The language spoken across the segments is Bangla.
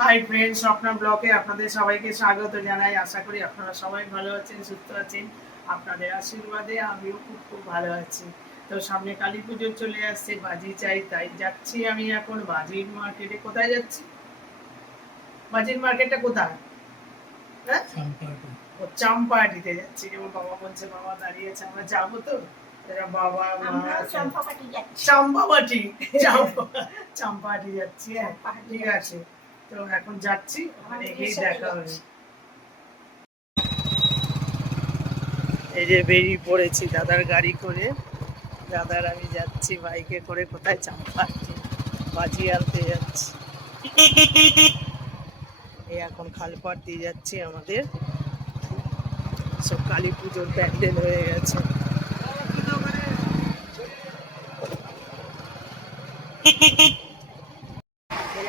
হাই ফ্রেন্ডস, স্বপ্না ব্লগে আপনাদের সবাইকে স্বাগত জানাই। আশা করি আপনারা সবাই ভালো আছেন, সুস্থ আছেন। আপনাদের আশীর্বাদে আমিও খুব খুব ভালো আছি। তো সামনে কালী পুজো চলে আসছে, বাজি চাই, তাই যাচ্ছি আমি এখন বাজির মার্কেটে। কোথায় যাচ্ছি? বাজির মার্কেটটা কোথায়? হ্যাঁ, ও চাম্পাহাটিতে যাচ্ছি। যেমন বাবা বলছে, বাবা দাঁড়িয়ে আছে, আমরা যাবো তো। বাবা চাম্পাহাটি চাম্পাহাটি যাচ্ছি। হ্যাঁ, ঠিক আছে। তো এখন যাচ্ছি, ওখানে গিয়ে দেখা হবে। এই যে বেরিয়ে পড়েছি দাদার গাড়ি করে। দাদার আমি যাচ্ছি বাইকে করে। কোথায়? চাম্পাহাটি বাজি আনতে যাচ্ছি। এই এখন খালপাড় দিয়ে যাচ্ছি। আমাদের সব কালী পুজোর প্যান্ডেল হয়ে গেছে।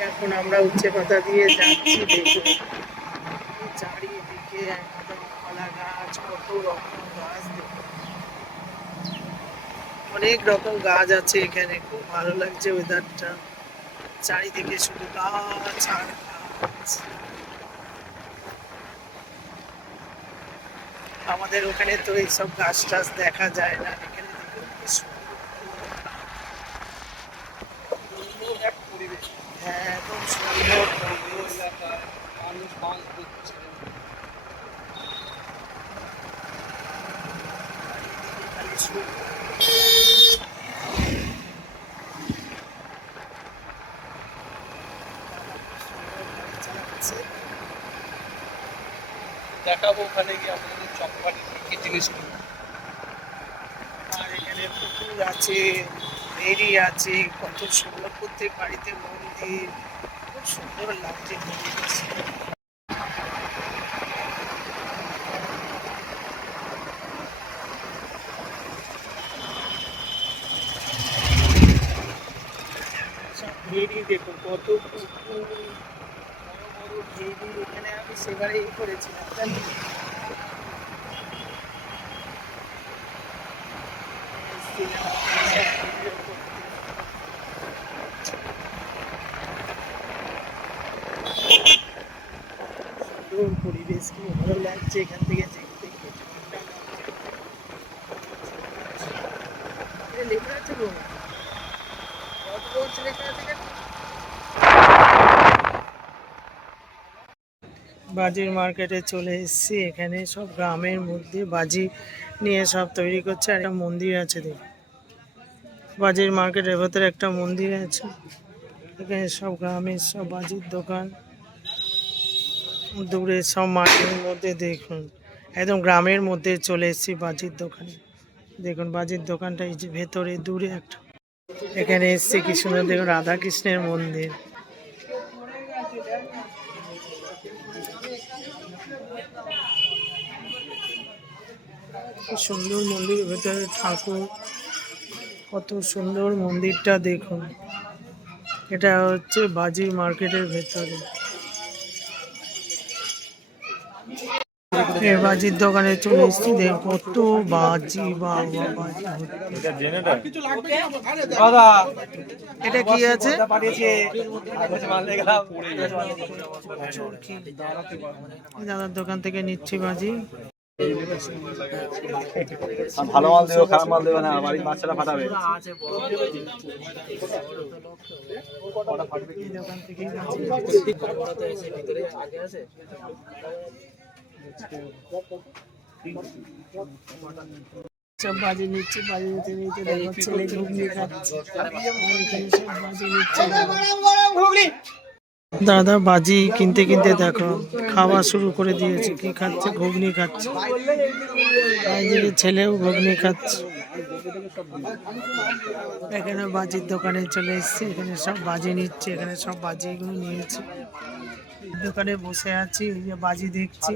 এখন আমরা উচ্চে পাতা দিয়ে যাচ্ছি। দেখুন চারিদিকে একদম কলা গাছ, কত রকম গাছ। দেখুন অনেক রকম গাছ আছে এখানে। খুব ভালো লাগছে ওয়েদারটা। চারিদিকে শুধু গাছ আর গাছ। আমাদের ওখানে তো এইসব গাছ টাছ দেখা যায় না। এখানে দেখুন কি সুন্দর এক পরিবেশ। হ্যাঁ, একদম সুন্দর পরিবেশ। মানুষ মাছ দিচ্ছে। দেখাবো ওখানে গিয়ে আপনাদের চকপাটি কি জিনিসগুলো। আর এখানে পুকুর আছে, ফেরি আছে, কত সুন্দর। প্রত্যেক বাড়িতে মন্দির, খুব সুন্দর লাগছে পরিবেশ। ভেরি দেখুন, কত পুকুর, বড় বড় ভেরি। এখানে আমি সেবারে করেছিলাম। সুন্দর পরিবেশ, কি ভালো লাগছে এখান থেকে দেখতে। লেখা আছে গো, বাজির মার্কেটে চলে এসেছি। এখানে সব গ্রামের মধ্যে বাজি নিয়ে সব তৈরি করছে। একটা মন্দির আছে, দেখুন বাজির মার্কেটের ভেতরে একটা মন্দির আছে। এখানে সব গ্রামের সব বাজির দোকান। দূরে সব মাঠের মধ্যে দেখুন, একদম গ্রামের মধ্যে চলে এসেছি বাজির দোকানে। দেখুন বাজির দোকানটা এই যে ভেতরে দূরে একটা। এখানে এসেছি কি সুন্দর, দেখুন রাধা কৃষ্ণের মন্দির। সুন্দর মন্দির, ভেতরে ঠাকুর, কত সুন্দর মন্দিরটা দেখুন। এটা হচ্ছে বাজির মার্কেটের ভেতরে। বাজির দোকানে চলে এসেছি। দেখুন কত বাজি, বাবা বাজি। এটা কি আছে? দাদার দোকান থেকে নিচ্ছি বাজি। ভালো মাল দেবো, খারাপ মাল দেবো না, বাড়ির বাচ্চারা ফাটাবে। সব বাজি নিচ্ছে, বাজি নিতে নিতে দেখো ছেলে ঘুগনি খাচ্ছে। সব বাজি নিচ্ছে। দাদা বাজি কিনতে কিনতে দেখো খাওয়া শুরু করে দিয়েছে। কি খাচ্ছে? ঘুগনি খাচ্ছে। এইদিকে ছেলেও ঘুগনি খাচ্ছে। এখানে বাজির দোকানে চলে এসেছে। এখানে সব বাজি নিচ্ছে। এখানে সব বাজিগুলো নিয়েছে। দোকানে বসে আছি, এই যে বাজি দেখছি।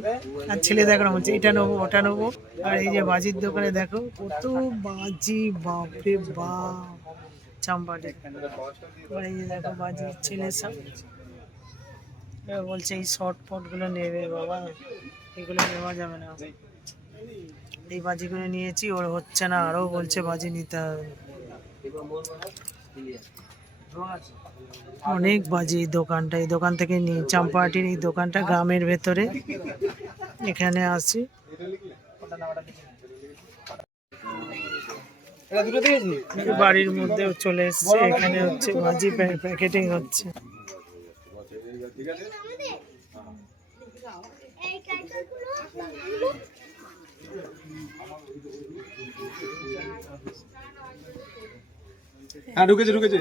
আর ছেলে দেখো বলছে এটা নেবো, ওটা নেবো। আর এই যে বাজির দোকানে দেখো কত বাজি, বাপরে বাপ। চাম্পাটি। এই যে দেখো বাজি, ছেলে সব বলছে এই শর্ট ফট গুলো নেবে বাবা, এগুলো নেওয়া যাবে না। এই বাজিগুলো নিয়েছি, ওর হচ্ছে না, আরো বলছে বাজি নিতে হবে। অনেক বাজি এই দোকানটা, এই দোকান থেকে নিই। চাম্পাহাটির এই দোকানটা গ্রামের ভেতরে, এখানে আসি। বাড়ির মধ্যেও চলে এসছে, এখানে হচ্ছে বাজি প্যাকেটিং হচ্ছে। হ্যাঁ ঢুকেছে ঢুকেছে।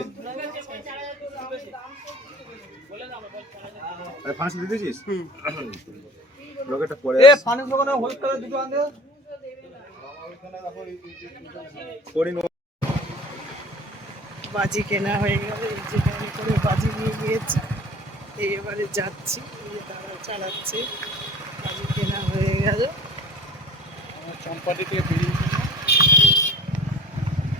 ফাঁস দিতেছিস? লোকেটা পড়ে এ ফানুস দোকানে হলুদ কালার দুটো আন দে। পড়ি নো। বাজি কেনা হয়ে গেল, এই যে গাড়ি করে বাজি নিয়ে গিয়েছে, এবারে যাচ্ছি, এই যে দাদা চালাচ্ছে। বাজি কেনা হয়ে গেল। চম্পাটিতে বেরিয়ে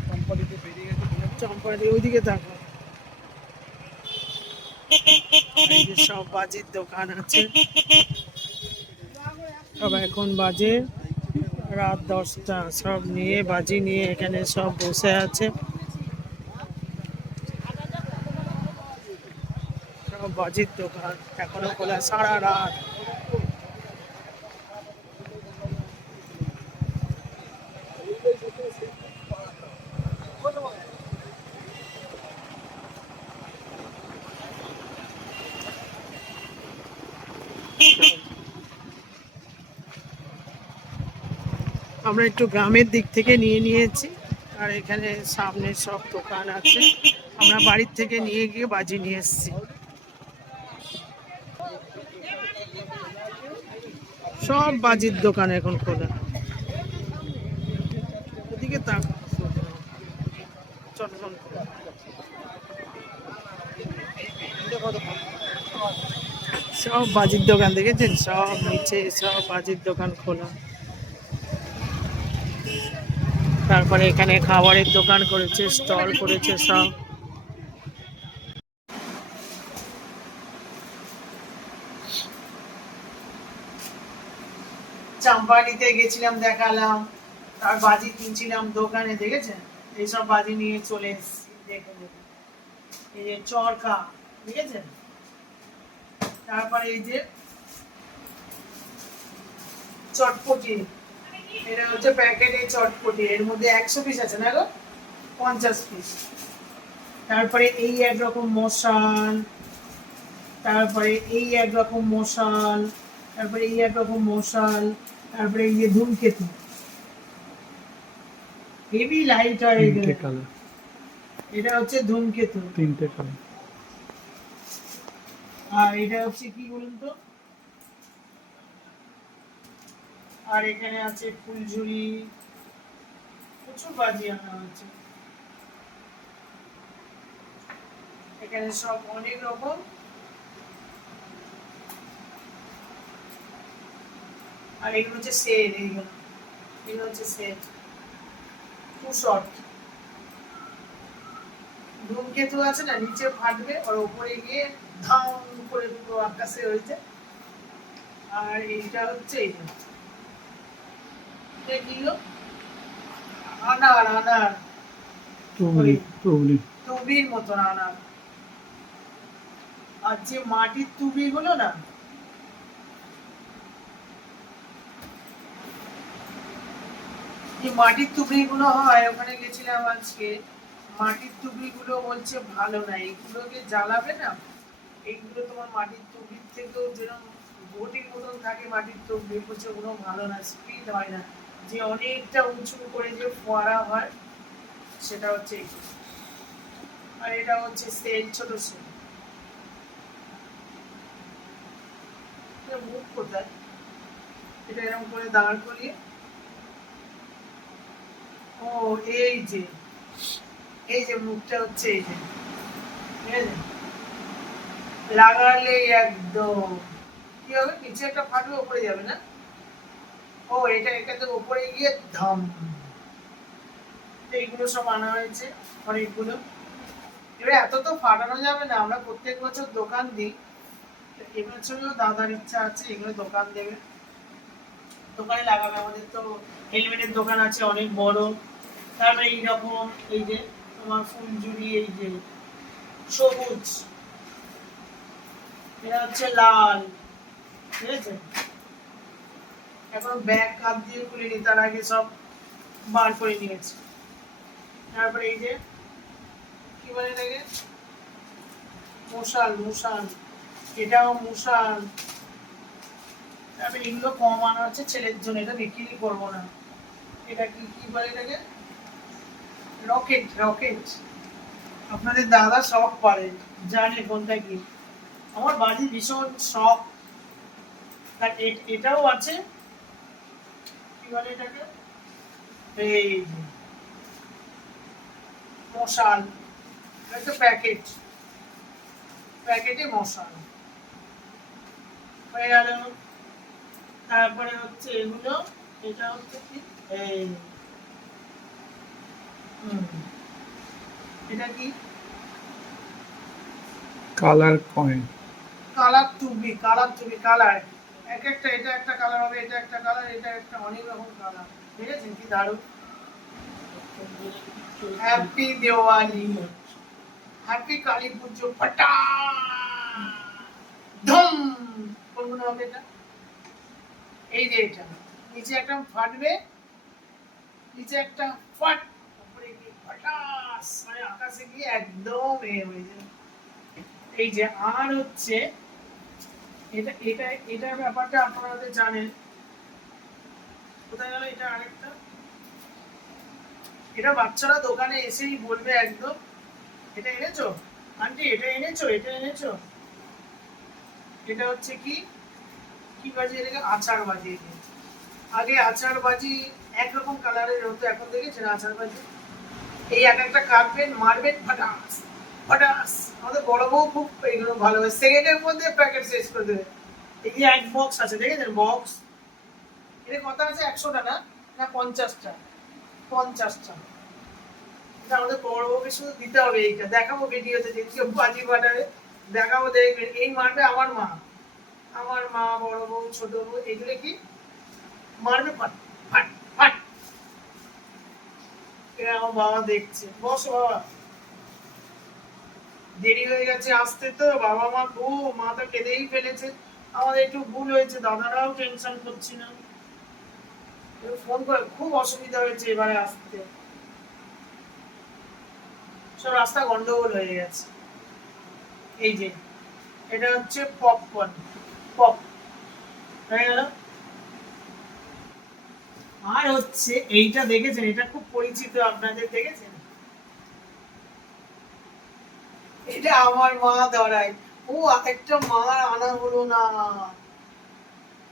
চম্পাটিতে বেরিয়ে গেছে। চম্পাহাটি ওইদিকে থাকো। এই যে সব বাজির দোকান আছে, সব এখন বাজে রাত 10টা, সব নিয়ে বাজি নিয়ে এখানে সব বসে আছে। সব বাজির দোকান এখনো খোলা সারা রাত। আমরা একটু গ্রামের দিক থেকে নিয়ে নিয়েছি, আর এখানে সামনে সব দোকান আছে। আমরা বাড়ির থেকে নিয়ে গিয়ে বাজি নিয়ে এসেছি। সব বাজির দোকান এখন খোলা। ওদিকে তাক চটফট সব বাজির দোকান দেখেছেন, সব নিচে সব বাজির দোকান খোলা। তারপরে এখানে খাবারের দোকান করেছে, স্টল করেছে সব। চাম্পাহাটিতে গেছিলাম, দেখালাম, তার বাজি কিনছিলাম দোকানে, দেখেছেন? এইসব বাজি নিয়ে চলে এসেছি। দেখুন দেখুন, এই যে চরকা, দেখেছেন? তারপরে এই যে চটপটি, এটা হচ্ছে প্যাকেটে চটপটি, এর মধ্যে 100 পিস আছে না গো, 50 পিস। তারপরে এই একরকম মশাল, তারপরে এই একরকম মশাল, তারপরে এই একরকম মশাল, তারপরে এই যে ধূমকেতু, হেভি লাইট হয় এগুলো। এটা হচ্ছে ধূমকেতু, 3টে কালার। আর এটা হচ্ছে কি বলুন তো, আর এখানে আছে ফুলঝুরি, প্রচুর বাজি আনা হচ্ছে এখানে, সব অনেক রকম। আর এগুলো হচ্ছে সেট, এগুলো হচ্ছে সেট, 2 শট। ধূমকেতু আছে না, নিচে ফাটবে আর উপরে গিয়ে ধাম করে পুরো আকাশে হয়েছে। আর এইটা হচ্ছে এই যে এটা কি গো, আনার আনার, টুবির মতন আনার। আর যে মাটির টুবি গুলো না, যে মাটির টুকরি গুলো হয়, ওখানে গেছিলাম আজকে, মাটির টুকরি গুলো বলছে ভালো না, এইগুলোকে জ্বালাবে না, এইগুলো তোমার মাটির টুকরির থেকেও যেরকম ঘটির মতন থাকে, মাটির টুকরি বলছে ওগুলো ভালো না, স্পিড হয় না, যে অনেকটা উঁচু করে যে ফোয়ারা হয়, সেটা হচ্ছে এই। আর এটা হচ্ছে সেল, ছোট সেল। মুখ কোথায়, এটা এরকম করে দাঁড় করিয়ে, ও এই যে, এই যে মুখটা হচ্ছে এই যে, ঠিক আছে? লাগালে একদম কি হবে, নিচে একটা ফাটবে, উপরে যাবে না? ও এটা এটাতে উপরে গিয়ে ধাম। এইগুলো সব আনা হয়েছে অনেকগুলো। এবার এত তো ফাটানো যাবে না, আমরা প্রত্যেক বছর দোকান দিই, এবছরও দাদার ইচ্ছা আছে এগুলো দোকান দেবে, দোকানে লাগাবে। আমাদের তো হেলমেটের দোকান আছে অনেক বড়। তারপরে এইরকম এই যে তোমার ফুলঝুরি, এই যে সবুজ, এটা হচ্ছে লাল, ঠিক আছে? এখন ব্যাগ কাপ দিয়ে খুলিনি, তার আগে সব বার করে নিয়েছি। তারপরে এই যে কি বলে এটাকে, মশাল, মশাল, এটাও মশাল। তারপরে এগুলো কম আনা হচ্ছে ছেলের জন্য, এটা বিক্রি করবো না। এটা কি কি বলে এটাকে, রকেট, রকেট। আপনাদের দাদা সব পারে, জানে কোনটা কি। আমার বাড়ির ভীষণ শখ। আর এটাও আছে, কি বলে এটাকে, এই যে মশাল, একটা প্যাকেট, প্যাকেটে মশাল হয়ে গেল। তারপরে হচ্ছে এগুলো, এটা হচ্ছে কি, এই এটা কি, colour coin. Colour to be, colour to be, colour এক একটা, এটা একটা কালার হবে, এটা একটা কালার, এটা একটা, অনেক রকম কালার। ঠিক আছে, কি দারুণ। হ্যাপি দিওয়ালি, হ্যাপি কালী পুজো, ফাটা ধুম। কোনগুলো হবে এটা, এই যে এটা নিচে একটা ফাটবে, নিচে একটা ফাট, উপরে গিয়ে ফাটাস, মানে আকাশে গিয়ে একদম এ হয়ে যাবে। এই যে আর হচ্ছে এটা, এটা এটার ব্যাপারটা আপনারা তো জানেন। কোথায় গেল এটা আরেকটা, এটা বাচ্চারা দোকানে এসেই বলবে একদম, এটা এনেছো আন্টি, এটা এনেছো, এটা এনেছো। এটা হচ্ছে কি, কি বাজি এটাকে, আচার বাজি। আগে আচার বাজি একরকম কালারের হতো, এখন দেখেছেন আচার বাজি এই এক একটা কাটবেন, মারবেন, ফাটাস ফাটাস। আমাদের বড় বউ খুব এগুলো ভালোবাসে, সেকেন্ডের মধ্যে প্যাকেট শেষ করে দেবে। এই যে এক বক্স আছে, দেখেছেন বক্স, এর কথা আছে 100টা না, না 50টা, 50টা। এটা আমাদের বড় বউকে শুধু দিতে হবে, এইটা দেখাবো ভিডিওতে, যেদিকে বাজি ফাটাবে দেখাবো, দেখবেন এই মারবে আমার মা, আমার মা, বড় বউ, ছোট বউ, এগুলো কি মারবে, ফাট ফাট ফাট। এটা আমার বাবা দেখছে, বসো বাবা, দেরি হয়ে গেছে আসতে তো, বাবা মা খুব, মা তো কেঁদেই ফেলেছে। আমাদের একটু ভুল হয়েছে, দাদারাও টেনশন করছি না, ফোন করে খুব অসুবিধা হয়েছে এবারে আসতে, সব রাস্তা গন্ডগোল হয়ে গেছে। এই যে এটা হচ্ছে পপকর্ন, পপ হয়ে গেল। আর হচ্ছে এইটা দেখেছেন, এটা খুব পরিচিত, আপনাদের দেখেছেন, এটা আমার মা ধরায়। ও একটা মা আনা হলো না,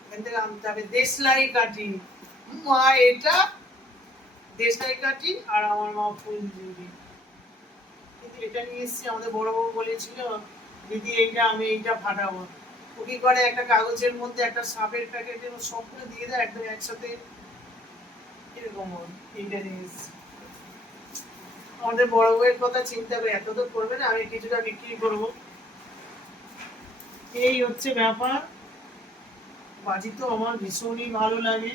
এখান থেকে আনতে হবে, দেশলাই কাঠি। মা এটা দেশলাই কাঠি, আর আমার মা ফুলঝুরি। কিন্তু এটা নিয়ে এসেছি, আমাদের বড় বউ বলেছিল দিদি এইটা আমি এইটা ফাটাবো। ও কি করে, একটা কাগজের মধ্যে একটা সাপের প্যাকেট সবগুলো দিয়ে দেয় একদম একসাথে, এরকম হয়। এইটা নিয়ে এসেছি। আমাদের বড় বউয়ের কথা চিন্তা করে এত তো করবে না, আমি কিছুটা বিক্রি করবো, এই হচ্ছে ব্যাপার। বাজি তো আমার ভীষণই ভালো লাগে,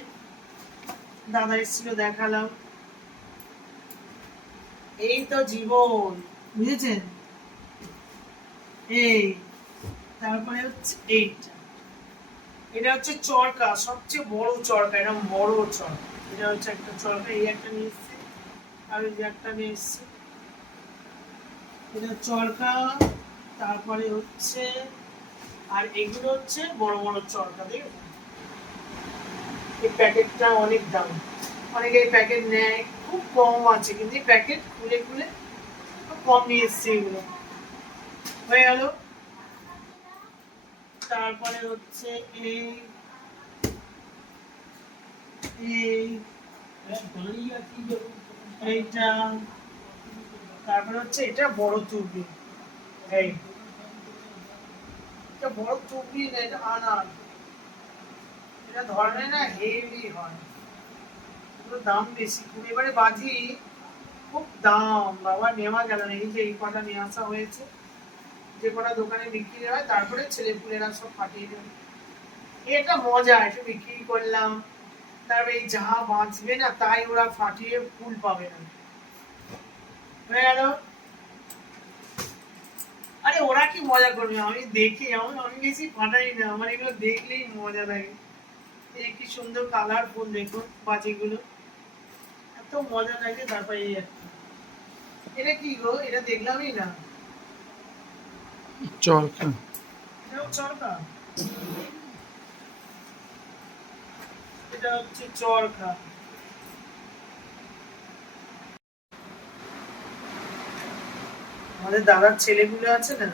দাদা এসেছিল দেখালাম। এই তো জীবন, বুঝেছেন। এই তারপরে হচ্ছে এইটা, এটা হচ্ছে চরকা, সবচেয়ে বড় চরকা, এরকম বড় চরকা। এটা হচ্ছে একটা চরকা, এই একটা নিয়ে এসছি, আর এই যে একটা নিয়ে এসছি, এটা চরকা। তারপরে হচ্ছে, আর এগুলো হচ্ছে বড় বড় চরকা, দেখেছেন। এই প্যাকেটটা অনেক দাম, অনেকে এই প্যাকেট নেয়, খুব কম আছে, কিন্তু এই প্যাকেট খুলে খুলে খুব কম নিয়ে এসছে এগুলো। হয়ে গেল। তারপরে হচ্ছে এই এই এইটা, তারপরে হচ্ছে এটা বড় চুবড়ি, এই এটা বড় চুবড়ি না, এটা আনার, এটা ধরনের না হেভি হয়, এগুলো দাম বেশি খুব। এবারে বাজি খুব দাম, বাবা নেওয়া গেল না। এই যে এই কটা নিয়ে আসা হয়েছে, যে কটা দোকানে বিক্রি হয়, তারপরে ছেলেপুলেরা সব ফাটিয়ে দেবে। এটা মজা, একটু বিক্রি করলাম, তারপরে এই যা বাঁচবে না তাই ওরা ফাটিয়ে ফুল পাবে না। হয়ে গেল। মজা করবে। আমি দেখি, আমি বেশি ফাটাই না, আমার এগুলো দেখলেই মজা লাগে। এই কি সুন্দর কালারফুল দেখুন বাজিগুলো, এত মজা লাগে। তারপরে এই একটা, এটা কি গো, এটা দেখলামই না। চরকা। এটাও চরকা, এটা হচ্ছে চরকা। আমাদের দাদার ছেলেগুলো আছে না,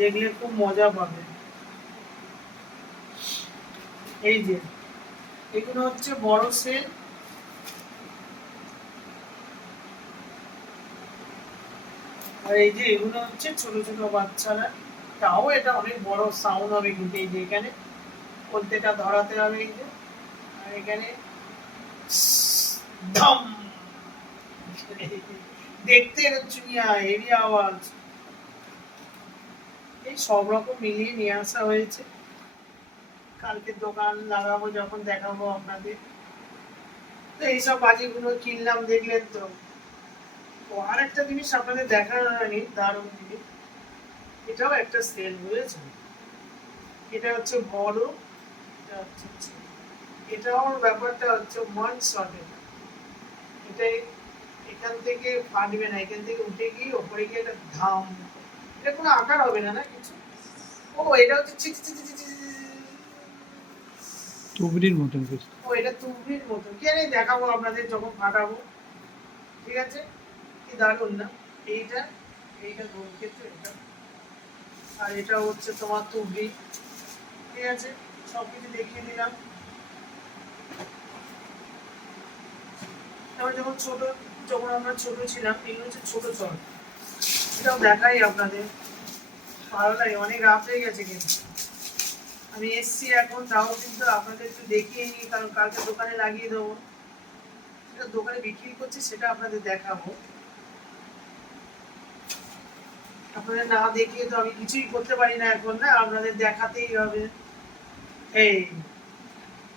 দেখলে খুব মজা পাবে। এই যে এগুলো হচ্ছে বড় সেল, আর এই যে এগুলো হচ্ছে ছোট ছোট বাচ্চারা। তাও এটা অনেক বড় সাউন্ড হবে কিন্তু, এই যে এখানে বলতেটা ধরাতে হবে, এই যে, আর এখানে ধম, দেখতে চুইয়া হেভি আওয়াজ। এই সব রকম মিলিয়ে নিয়ে আসা হয়েছে, কালকে দোকান লাগাবো যখন দেখাবো আপনাদের। তো এইসব বাজিগুলো কিনলাম, দেখলেন তো। ও আর একটা জিনিস আপনাদের দেখার হয়নি, দারুণ জিনিস, এটাও একটা সেল, বুঝেছেন? এটা হচ্ছে বড়, এটা হচ্ছে ছোট। এটাও ব্যাপারটা হচ্ছে ওয়ান শটে, এটাই এখান থেকে ফাটবে না, এখান থেকে উঠে গিয়ে ওপরে গিয়ে একটা ধাম। এটা কোনো আকার হবে না, না কিছু। ও এটা হচ্ছে চিক চিক চিক চিক চিক। তুবড়ির মতন কিছু। ও এটা তুবড়ির মতো, কি জানি, দেখাবো আপনাদের যখন ফাটাবো। ঠিক আছে, কি দারুণ না? এইটা, এইটা ধূমকেতু, এটা, আর এটা হচ্ছে তোমার তুবড়ি। ঠিক আছে, সবকিছু দেখিয়ে দিলাম। তারপর যখন আমরা ছোট ছিলাম, এগুলো হচ্ছে ছোট চর, এটাও দেখাই আপনাদের। ভালো লাগে, অনেক রাত হয়ে গেছে কিন্তু আমি এসছি এখন, তাও কিন্তু আপনাদের একটু দেখিয়ে নিই, কারণ কালকে দোকানে লাগিয়ে দেবো। সেটা দোকানে বিক্রি করছি, সেটা আপনাদের দেখাবো। আপনাদের না দেখিয়ে তো আমি কিছুই করতে পারি না এখন, না, আপনাদের দেখাতেই হবে। এই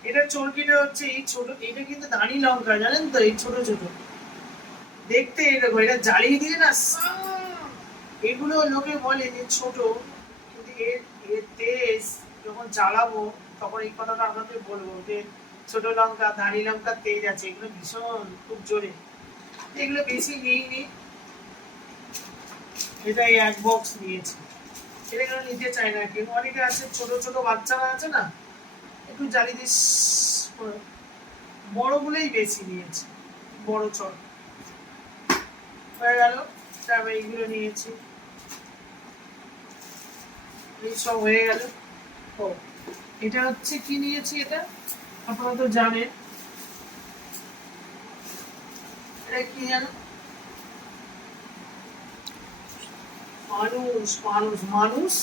এটা চরকিটা হচ্ছে এই ছোট, এটা কিন্তু দানি লঙ্কা, জানেন তো, এই ছোট ছোট দেখতে এরকম, এটা জ্বালিয়ে দিয়ে না এগুলো লোকে বলে যে ছোট, কিন্তু এর এর তেজ যখন জ্বালাবো তখন এই কথাটা আপনাদের বলবো যে ছোট লঙ্কা, দানি লঙ্কার তেজ আছে, এগুলো ভীষণ খুব জোরে। এগুলো বেশি নিইনি, এটা এই এক বক্স নিয়েছি। এটা কেন নিতে চাই না কেউ, অনেকে আছে ছোট ছোট বাচ্চারা আছে না, একটু জ্বালিয়ে দিস, বড়গুলোই বেশি নিয়েছি, বড় চট হয়ে গেল। তারপর এইগুলো নিয়েছি, এই সব হয়ে গেল। ও এটা হচ্ছে কি নিয়েছি, এটা আপনারা তো জানেন, এটা কি জানো, মানুষ মানুষ মানুষ,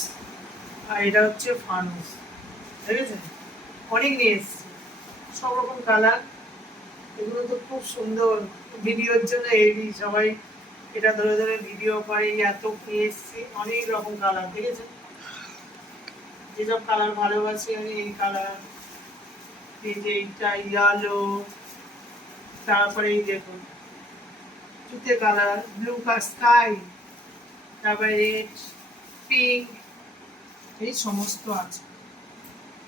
আর এটা হচ্ছে ফানুস। ঠিক আছে, অনেক নিয়ে এসছি, সব রকম কালার। এগুলো তো খুব সুন্দর, ভিডিওর জন্য এই সবাই এটা ধরে ধরে ভিডিও করে, এত নিয়ে এসছি, অনেক রকম কালার। ঠিক আছে, যেসব কালার ভালোবাসি আমি, এই কালার, এই যে এইটা ইয়েলো, তারপরে এই দেখুন তুতে কালার, ব্লু স্কাই, তারপরে রেড, পিঙ্ক, এই সমস্ত আছে।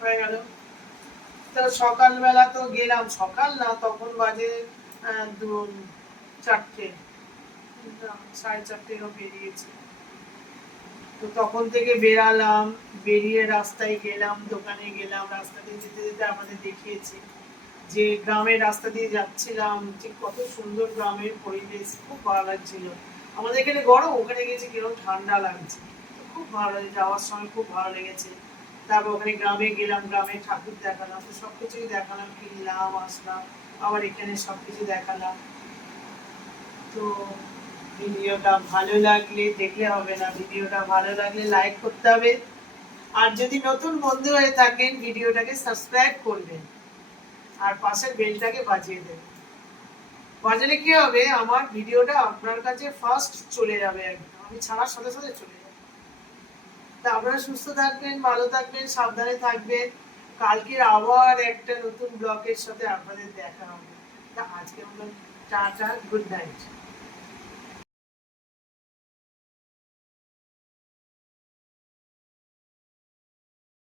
হয়ে গেল। তো সকালবেলা তো গেলাম, সকাল না তখন বাজে 4টে, 4:30 বেরিয়েছি। তো তখন থেকে বেরালাম, বেরিয়ে রাস্তায় গেলাম, দোকানে গেলাম, রাস্তা দিয়ে যেতে যেতে আমাদের দেখিয়েছি যে গ্রামের রাস্তা দিয়ে যাচ্ছিলাম, ঠিক কত সুন্দর গ্রামের পরিবেশ, খুব ভালো লাগছিল। আমাদের এখানে গরম, ওখানে গেছি কিরকম ঠান্ডা লাগছে, খুব ভালো লাগে, যাওয়ার সময় খুব ভালো লেগেছে। তারপর ওখানে গ্রামে গেলাম, গ্রামে ঠাকুর দেখালাম, তো সবকিছুই দেখালাম, কিনলাম, আসলাম, আবার এখানে সবকিছু দেখালাম। তো ভিডিওটা ভালো লাগলে, দেখলে হবে না, ভিডিওটা ভালো লাগলে লাইক করতে হবে, আর যদি নতুন বন্ধু হয়ে থাকেন ভিডিওটাকে সাবস্ক্রাইব করবেন, আর পাশের বেলটাকে বাজিয়ে দেবেন। বাজালে কি হবে, আমার ভিডিওটা আপনার কাছে ফার্স্ট চলে যাবে, একদম আমি ছাড়ার সাথে সাথে চলে যাবে। তা আপনারা সুস্থ থাকবেন, ভালো থাকবেন, সাবধানে থাকবেন। কালকে আবার একটা নতুন ব্লগের সাথে আপনাদের দেখা হবে। তা আজকে আমরা টাটা, গুড নাইট।